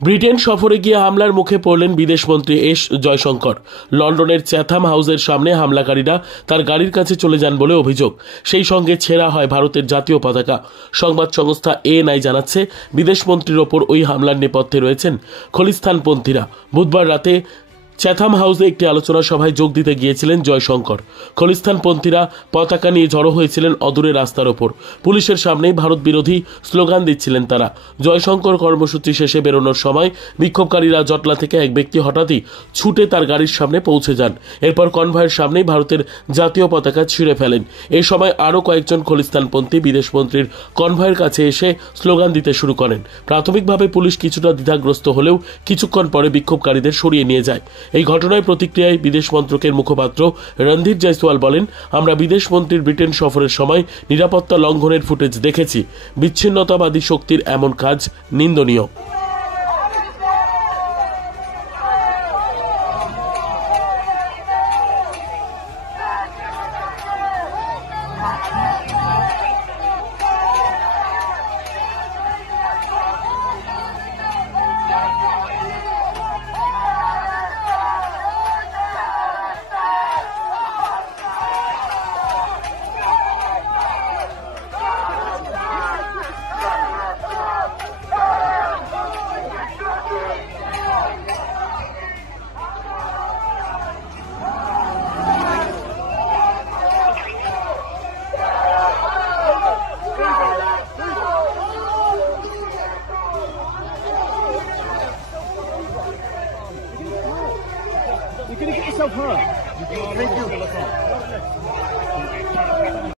Britain সফরে গিয়ে হামলার মুখে পড়লেন বিদেশমন্ত্রী এস জয়শঙ্কর। লন্ডনের চ্যাথাম হাউসের সামনে হামলাকারীরা তার গাড়ির কাছে চলে যান বলে অভিযোগ। সেই সঙ্গে ছেঁড়া হয় ভারতের জাতীয় পতাকা। সংবাদ সংস্থা ANI জানাচ্ছে, বিদেশমন্ত্রীর ওপর ওই হামলার নেপথ্যে রয়েছেন খলিস্তানপন্থীরা। বুধবার রাতে চ্যাথাম হাউসে একটি আলোচনা সভায় যোগ দিতে গিয়েছিলেন জয়শঙ্কর। খলিস্তানপন্থীরা পতাকা নিয়ে জড়ো হয়েছিলেন অদূরে রাস্তার ওপর। পুলিশের সামনেই ভারত বিরোধী স্লোগান দিচ্ছিলেন তারা। জয়শঙ্কর কর্মসূচি শেষে বেরোনোর সময় বিক্ষোভকারীরা জটলা থেকে এক ব্যক্তি হঠাৎই ছুটে তার গাড়ির সামনে পৌঁছে যান। এরপর কনভয়ের সামনেই ভারতের জাতীয় পতাকা ছিঁড়ে ফেলেন। এই সময় আরও কয়েকজন খলিস্তানপন্থী বিদেশমন্ত্রীর কনভয়ের কাছে এসে স্লোগান দিতে শুরু করেন। প্রাথমিকভাবে পুলিশ কিছুটা দ্বিধাগ্রস্ত হলেও কিছুক্ষণ পরে বিক্ষোভকারীদের সরিয়ে নিয়ে যায়। এই ঘটনায় প্রতিক্রিয়ায় বিদেশ মন্ত্রকের মুখপাত্র রণধীর জয়সওয়াল বলেন, আমরা বিদেশমন্ত্রীর ব্রিটেন সফরের সময় নিরাপত্তা লঙ্ঘনের ফুটেজ দেখেছি। বিচ্ছিন্নতাবাদী শক্তির এমন কাজ নিন্দনীয়।